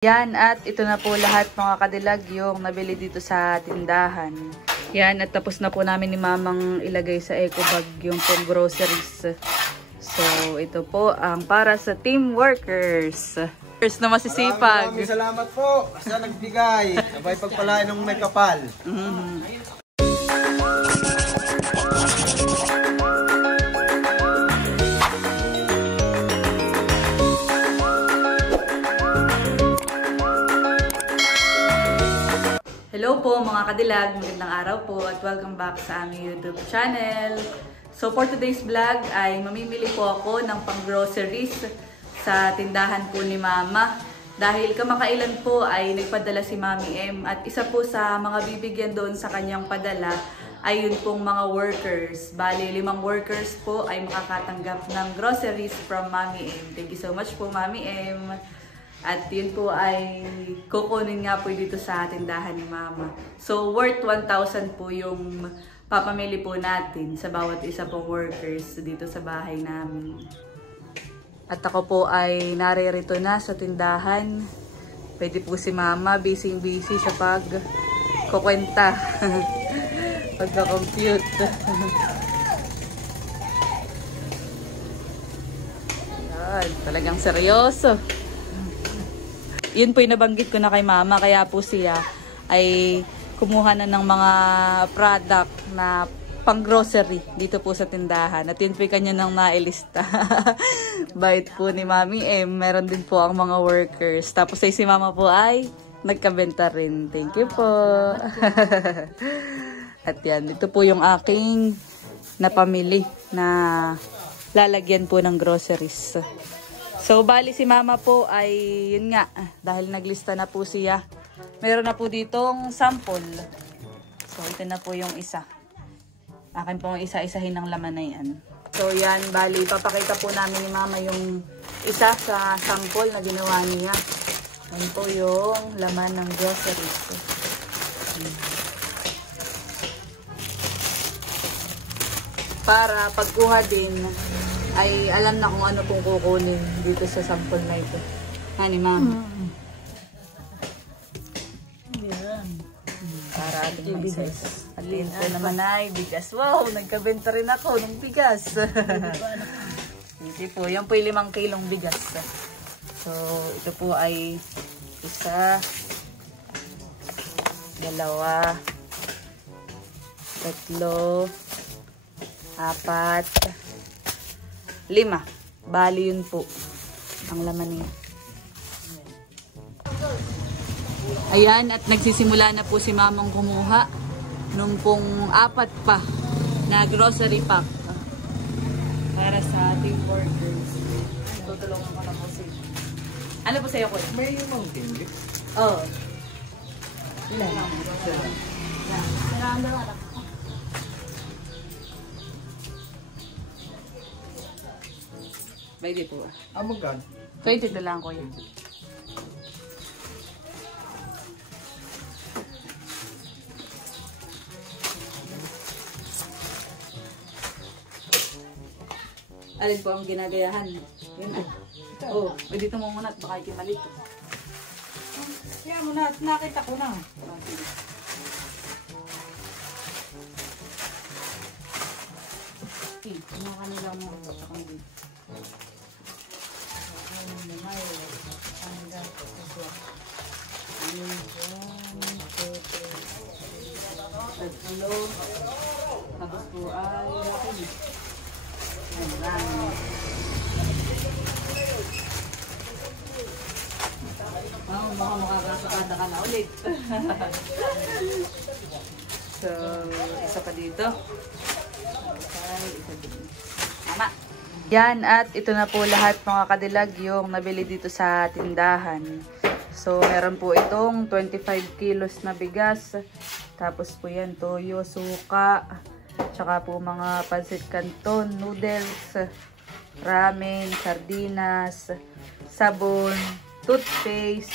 Yan, at ito na po lahat mga kadilag yung nabili dito sa tindahan. Yan, at tapos na po namin ni Mamang ilagay sa eco bag yung pong groceries. So, ito po ang para sa team workers. First na masisipag. Maraming salamat po sa nagbigay. Sabay pagpalain ng may kapal. Hello po mga kadilag, magandang araw po at welcome back sa aming YouTube channel. So for today's vlog ay mamimili po ako ng pang-groceries sa tindahan po ni Mama. Dahil kamakailan po ay nagpadala si Mami M at isa po sa mga bibigyan doon sa kanyang padala ay yun pong mga workers. Bali, 5 workers po ay makakatanggap ng groceries from Mami M. Thank you so much po Mami M. At yun po ay kukunin nga po dito sa tindahan ni Mama. So worth 1,000 po yung papamili po natin sa bawat isa pong workers dito sa bahay namin. At ako po ay naririto na sa tindahan. Pwede po si Mama busy sa pagkukwenta. Pagka-compute. Yan, talagang seryoso. Yun po yung nabanggit ko na kay Mama, kaya po siya ay kumuha na ng mga product na pang-grocery dito po sa tindahan. At yun po yung kanya nang nailista. Bait po ni Mami meron din po ang mga workers. Tapos ay si Mama po ay nagkabenta rin. Thank you po. At yan, ito po yung aking napamili na lalagyan po ng groceries. So, bali si Mama po ay, yun nga, dahil naglista na po siya. Meron na po ditong sample. So, ito na po yung isa. Akin pong isa-isahin ng laman na yan. So, yan, bali, papakita po namin ni Mama yung isa sa sample na ginawa niya. Yan po yung laman ng groceries. Para pagkuha din, ay alam na kung ano pong kukunin dito sa sample na ito. Hani, Mama? Para ating bigas. At yun po naman ay bigas. Wow, nagkabenta rin ako ng bigas. Hindi po, yan po yung 5 kilong bigas. So, ito po ay 1, 2, 3, 4, 5. Bali yun po ang laman niya. Ayan, at nagsisimula na po si Mamang kumuha nung pong 4 pa na grocery pack para sa team workers. Tutulungan ko na po siya. Ano po sa'yo ko? May mountain dew? Oo. Ilan? Pwede po. Magkano? 20 na lang ko yan. Alin po ang ginagayahan? Yun ah. Oo, pwede ito mo muna at baka ikimalit. Kaya mo na, nakita ko na. Kanila mo sa kanila. Tatlo. Tapos po ay laki. Baka makakasakada ka na ulit. So, isa pa dito. Tama. Yan, at ito na po lahat mga kadilag yung nabili dito sa tindahan. So, meron po itong 25 kilos na bigas. Tapos po yan, toyo, suka. Tsaka po mga pancit canton, noodles, ramen, sardinas, sabon, toothpaste,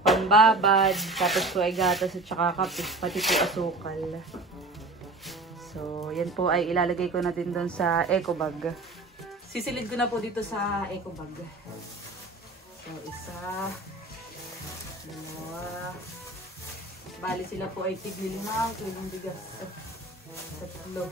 pambabad. Tapos po ay gatas at tsaka kapit, pati po asukal. So, yan po ay ilalagay ko na din doon sa eco bag. Sisilid ko na po dito sa eco bag. So, 1, Bali sila po ay tig-5 kilong bigas. Tatlo.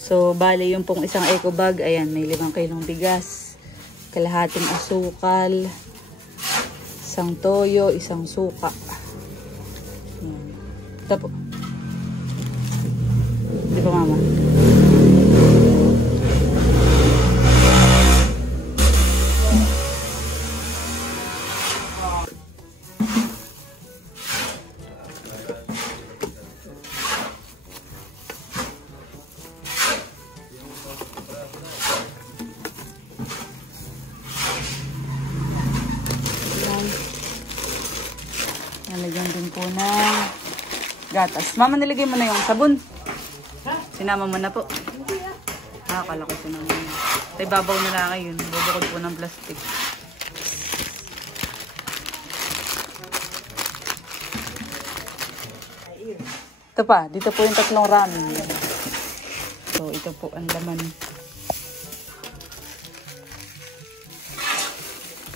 So, bali yung pong isang eco bag, ayan, may 5 kilong bigas, kalahating asukal, isang toyo, isang suka. Ayan. Tapo. Di ba, mama? Nalagyan din po ng gatas. Mama, nilagay mo na yung sabon. Sinama mo na po. Akala ko sinama mo na. Tay, babaw na lang ngayon. Bubukod po ng plastic. Ito pa. Dito po yung 3 ramen. So, ito po ang laman.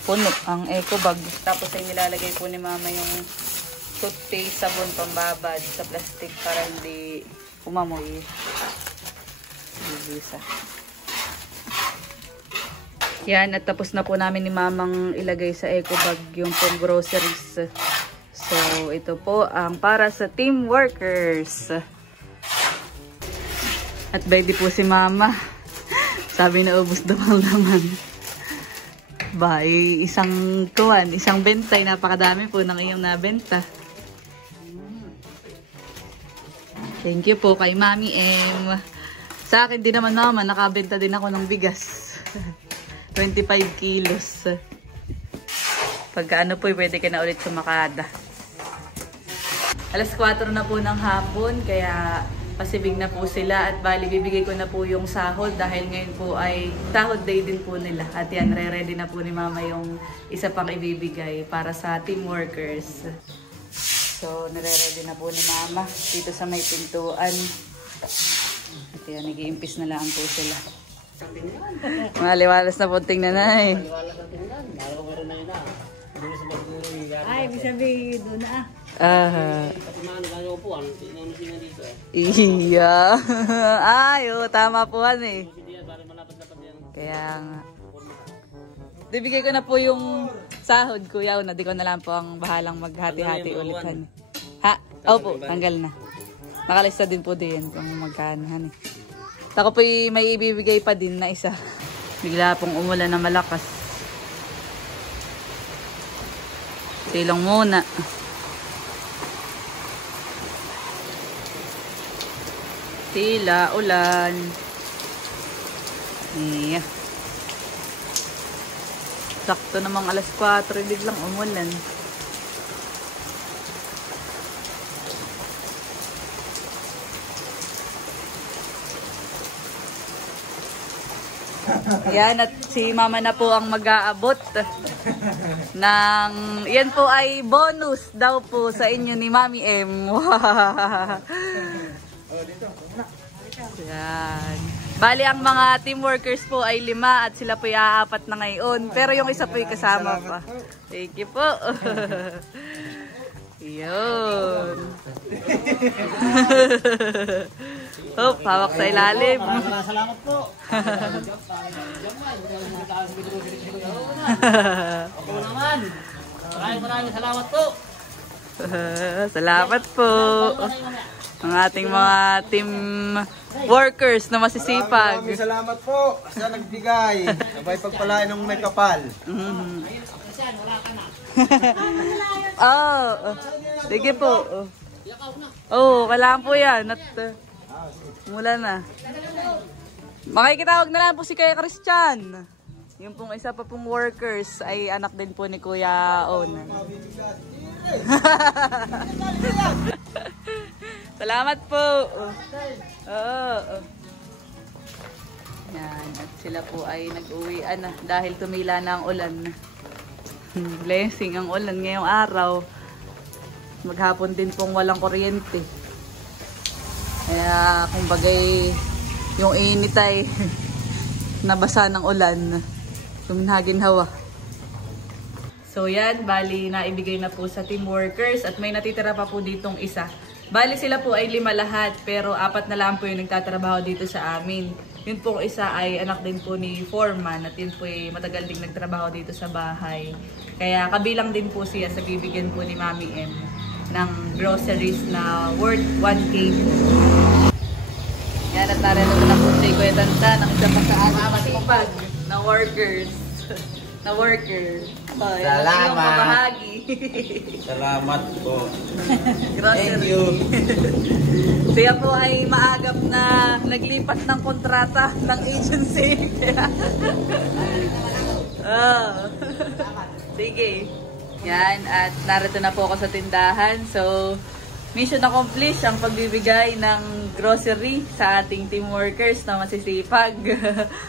Puno ang eco bag. Tapos ay nilalagay po ni mama yung toothpaste, sabon, pambabad sa plastic para hindi umamoy. Bisa. Yan, at tapos na po namin ni mamang ilagay sa eco bag yung pong groceries. So, ito po ang para sa team workers. At ready po si mama. Sabi na ubos daw ang laman. Ba, isang bentay, napakadami po ng iyong nabenta. Thank you po kay Mami M. Sa akin din naman mama, nakabenta din ako ng bigas. 25 kilos. Pagka ano po, pwede ka na ulit sumakada. Alas 4 na po ng hapon, kaya pasibig na po sila at bali bibigay ko na po yung sahod dahil ngayon po ay sahod day din po nila. At yan, re-ready na po ni mama yung isa pang ibibigay para sa team workers. So, nare-ready na po ni mama dito sa may pintuan. At yan, nag-iimpis na lang po sila. Maliwalas na po tingnan na eh. Ay, ibig sabihin doon na. Iya. Ay, tama po eh. Kaya nga. Bibigay ko na po yung sahod, kuya. Di ko na lang po ang bahalang maghati-hati ulit. Ha? Opo, tanggal na. Nakalista din po din kung magkano. Ako po may ibibigay pa din na isa. Bigla pong umulan na malakas. Silong muna. Tila, ulan. Iya. Sakto namang alas 4, biglang umulan. Yan, at si mama na po ang mag-aabot ng, yan po ay bonus daw po sa inyo ni Mami M. Yan. Bali ang mga team workers po ay 5 at sila po ay 4 na ngayon. Pero yung isa po ay kasama pa. Thank you po. Yun. Oh, hawak sa ilalim. Salamat po. Ako naman. Maraming salamat po. Salamat po. Ang ating mga team workers na masisipag. Maraming salamat po sa nagbigay. Sabay pagpalain ng may kapal. Oh, sige po. Oh, kailangan po yan. At, mula na. Makikitawag na lang po si Kuya Christian. Yung pong isa pa pong workers ay anak din po ni Kuya On. Salamat po. Yan, at sila po ay nag-uwian na dahil tumila na ang ulan. Blessing ang ulan ngayong araw. Maghapon din pong walang kuryente. Kaya kumbagay yung init ay nabasa ng ulan. Tuminhagin hawa. So yan, bali naibigay na po sa team workers at may natitira pa po ditong isa. Bali sila po ay 5 lahat pero 4 na lang po yung nagtatrabaho dito sa amin. Yun pong isa ay anak din po ni foreman at yun po ay matagal ding nagtrabaho dito sa bahay. Kaya kabilang din po siya sa bibigyan po ni Mami M ng groceries na worth 1K po. Yan at narito na po si Kuya Tanta ng isa pa sa amin masipag na workers. Na worker. Oh, Salamat. Salamat po. Grocery. Thank you. Siya po ay maagap na naglipat ng kontrata ng agency. Oh. Sige. Yan, at narito na po ako sa tindahan. So, mission accomplished ang pagbibigay ng grocery sa ating team workers na masisipag.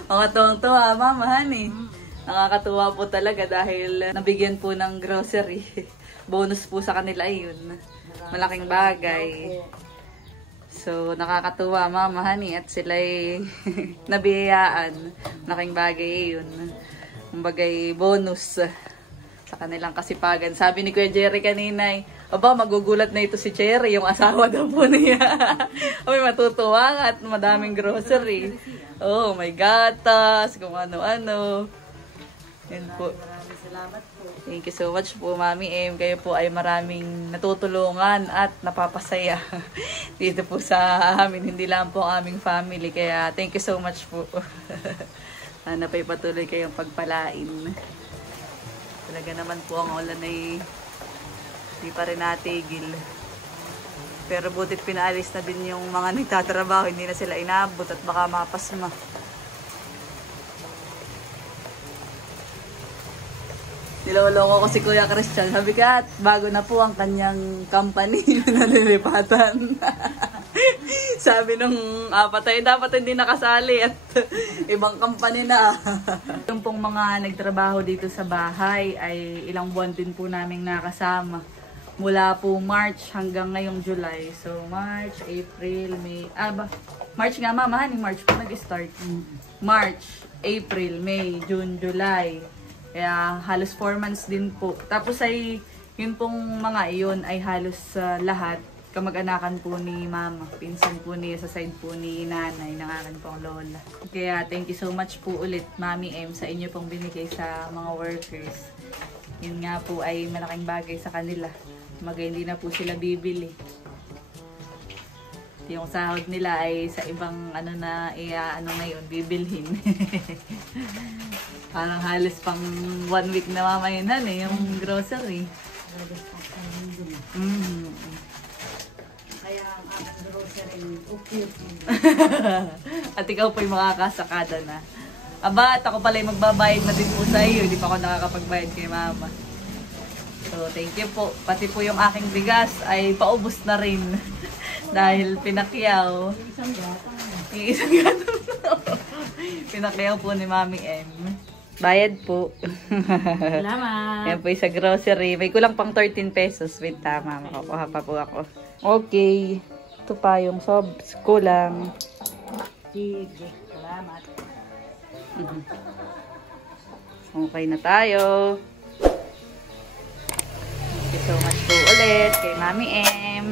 Mga tuwang-tuwa, mama, honey. Nakakatuwa po talaga dahil nabigyan po ng grocery. Bonus po sa kanila yun. Malaking bagay. So, nakakatuwa, mama, honey. At sila'y nabiyayaan. Malaking bagay yun. Kumbagay bonus sa kanilang kasipagan. Sabi ni Kuya Jerry kanina, aba, magugulat na ito si Cherry, yung asawa daw po niya. Ay, matutuwa at madaming grocery. Oh, may gatas, kung ano-ano. Yan po. Maraming salamat po. Thank you so much po, Mami M. Kayo po ay maraming natutulungan at napapasaya dito po sa amin. Hindi lang po ang aming family. Kaya thank you so much po. Sana pa'y patuloy kayong pagpalain. Talaga naman po ang ulan ay di pa rin natigil. Pero butit pinaalis na din yung mga nagtatrabaho. Hindi na sila inabot at baka mapasma. Niloloko ko si Kuya Christian. Sabi ka, bago na po ang kanyang company na nilipatan. Sabi nung apat ay dapat hindi nakasali at ibang company na. Yung pong mga nagtrabaho dito sa bahay ay ilang buwan din po naming nakasama. Mula po March hanggang ngayong July. So March, April, May. March nga mama, ni March po nag-start. March, April, May, June, July. Kaya halos 4 months din po. Tapos ay yun pong mga iyon ay halos lahat kamag-anakan po ni mama. Pinsan po niya sa side po ni nanay ng akin pong lola. Kaya thank you so much po ulit Mami M sa inyo pong binigay sa mga workers. Yun nga po ay malaking bagay sa kanila. Hindi na po sila bibili. Yung sahod nila ay sa ibang ngayon bibilhin. Parang halos pang 1 week na mamayinan yung grocery. Kaya ang aking grocery, okay. At ikaw po'y makakasakada na. Aba, at ako pala'y magbabayad na din po sa iyo. Hindi pa ako nakakapagbayad kay mama. So, thank you po. Pati po yung aking bigas ay paubos na rin. Dahil pinakyaw. Isang gatong. Pinakyaw po ni Mami M. Bayad po. Salamat. Yan po sa grocery. May kulang pang 13 pesos. Wait, tama. Makakuha pa po ako. Okay. Ito pa yung sobs. Kulang. Sige. Salamat. Okay na tayo. Thank you so much po ulit kay Mami M.